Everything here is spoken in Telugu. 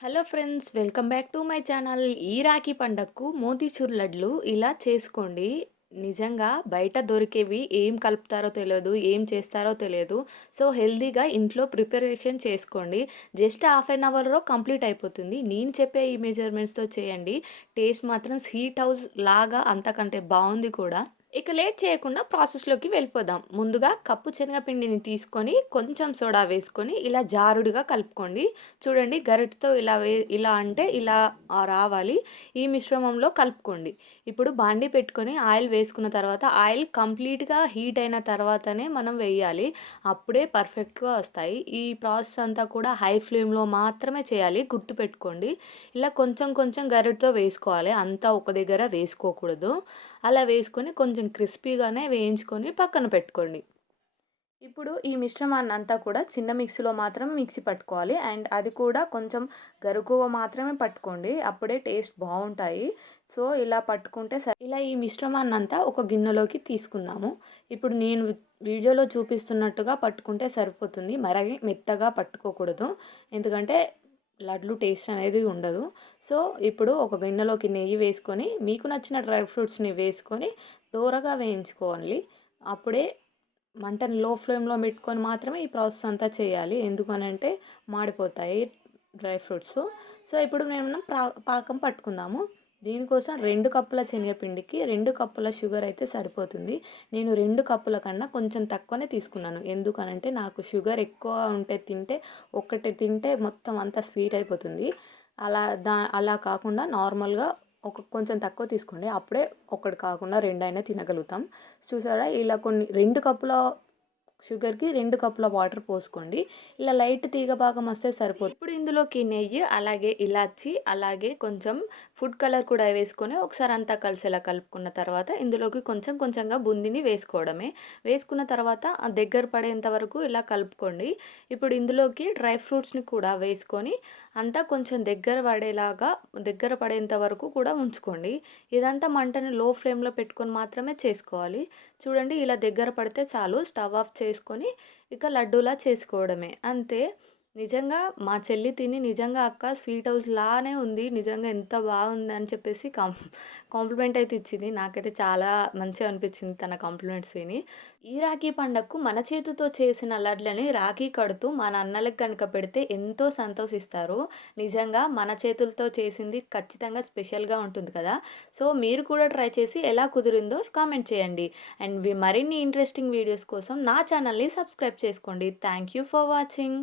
Hello friends, welcome back to my channel. ఈ రాఖీ పండగకు మోతీచూర్ లడ్లు ఇలా చేసుకోండి. నిజంగా బయట దొరికేవి ఏం కలుపుతారో తెలియదు, ఏం చేస్తారో తెలియదు. సో హెల్తీగా ఇంట్లో ప్రిపరేషన్ చేసుకోండి. జస్ట్ హాఫ్ అన్ అవర్లో కంప్లీట్ అయిపోతుంది. నేను చెప్పే ఈ మెజర్మెంట్స్తో చేయండి. టేస్ట్ మాత్రం స్వీట్ హౌస్ లాగా అంతకంటే బాగుంది కూడా. ఇక లేట్ చేయకుండా ప్రాసెస్లోకి వెళ్ళిపోదాం. ముందుగా కప్పు శనగపిండిని తీసుకొని కొంచెం సోడా వేసుకొని ఇలా జారుడుగా కలుపుకోండి. చూడండి, గరిటెతో ఇలా అంటే ఇలా రావాలి. ఈ మిశ్రమంలో కలుపుకోండి. ఇప్పుడు బాండి పెట్టుకొని ఆయిల్ వేసుకున్న తర్వాత ఆయిల్ కంప్లీట్గా హీట్ అయిన తర్వాతనే మనం వేయాలి. అప్పుడే పర్ఫెక్ట్గా వస్తాయి. ఈ ప్రాసెస్ అంతా కూడా హై ఫ్లేమ్లో మాత్రమే చేయాలి, గుర్తుపెట్టుకోండి. ఇలా కొంచెం కొంచెం గరిటెతో వేసుకోవాలి, అంతా ఒక దగ్గర వేసుకోకూడదు. అలా వేసుకొని కొంచెం క్రిస్పీగానే వేయించుకొని పక్కన పెట్టుకోండి. ఇప్పుడు ఈ మిశ్రమాన్ని అంతా కూడా చిన్న మిక్సీలో మాత్రం మిక్సీ పట్టుకోవాలి. అండ్ అది కూడా కొంచెం గరుకుగా మాత్రమే పట్టుకోండి, అప్పుడే టేస్ట్ బాగుంటాయి. సో ఇలా పట్టుకుంటే ఇలా ఈ మిశ్రమాన్ని అంతా ఒక గిన్నెలోకి తీసుకుందాము. ఇప్పుడు నేను వీడియోలో చూపిస్తున్నట్టుగా పట్టుకుంటే సరిపోతుంది, మరీ మెత్తగా పట్టుకోకూడదు, ఎందుకంటే లడ్లు టేస్ట్ అనేది ఉండదు. సో ఇప్పుడు ఒక గిన్నెలోకి నెయ్యి వేసుకొని మీకు నచ్చిన డ్రై ఫ్రూట్స్ని వేసుకొని దోరగా వేయించుకోవాలి. అప్పుడే మంటని లో ఫ్లేమ్లో పెట్టుకొని మాత్రమే ఈ ప్రాసెస్ అంతా చేయాలి, ఎందుకనంటే మాడిపోతాయి డ్రై ఫ్రూట్స్. సో ఇప్పుడు మనం పాకం పట్టుకుందాము. దీనికోసం 2 కప్పుల శనగపిండికి 2 కప్పుల షుగర్ అయితే సరిపోతుంది. నేను 2 కప్పుల కన్నా కొంచెం తక్కువనే తీసుకున్నాను, ఎందుకనంటే నాకు షుగర్ ఎక్కువ ఉంటే తింటే ఒక్కటి తింటే మొత్తం అంతా స్వీట్ అయిపోతుంది. అలా కాకుండా నార్మల్గా కొంచెం తక్కువ తీసుకోండి, అప్పుడే ఒకటి కాకుండా 2 అయినా తినగలుగుతాం. చూసారా, ఇలా 2 కప్పుల షుగర్కి 2 కప్పుల వాటర్ పోసుకోండి. ఇలా లైట్ తీగ పాకం వస్తే సరిపోతుంది. ఇప్పుడు ఇందులోకి నెయ్యి, అలాగే ఇలాచి, అలాగే కొంచెం ఫుడ్ కలర్ కూడా వేసుకొని ఒకసారి అంతా కలిసేలా కలుపుకున్న తర్వాత ఇందులోకి కొంచెం కొంచెంగా బూందీని వేసుకోవడమే. వేసుకున్న తర్వాత దగ్గర పడేంత వరకు ఇలా కలుపుకోండి. ఇప్పుడు ఇందులోకి డ్రై ఫ్రూట్స్ని కూడా వేసుకొని అంతా కొంచెం దగ్గర పడేంత వరకు కూడా ఉంచుకోండి. ఇదంతా మంటని లో ఫ్లేమ్లో పెట్టుకొని మాత్రమే చేసుకోవాలి. చూడండి, ఇలా దగ్గర పడితే చాలు, స్టవ్ ఆఫ్ చేసుకొని ఇక లడ్డూలా చేసుకోవడమే, అంతే. నిజంగా మా చెల్లి తిని నిజంగా అక్క స్వీట్ హౌస్ లానే ఉంది, నిజంగా ఎంత బాగుంది అని చెప్పేసి కాంప్లిమెంట్ అయితే ఇచ్చింది. నాకైతే చాలా మంచిగా అనిపించింది తన కాంప్లిమెంట్స్ విని. ఈ రాఖీ పండగకు మన చేతితో చేసిన లడ్లని రాఖీ కడుతూ మన అన్నలకు కనుక పెడితే ఎంతో సంతోషిస్తారు. నిజంగా మన చేతులతో చేసింది ఖచ్చితంగా స్పెషల్గా ఉంటుంది కదా. సో మీరు కూడా ట్రై చేసి ఎలా కుదిరిందో కామెంట్ చేయండి. అండ్ మరిన్ని ఇంట్రెస్టింగ్ వీడియోస్ కోసం నా ఛానల్ని సబ్స్క్రైబ్ చేసుకోండి. Thank you for watching.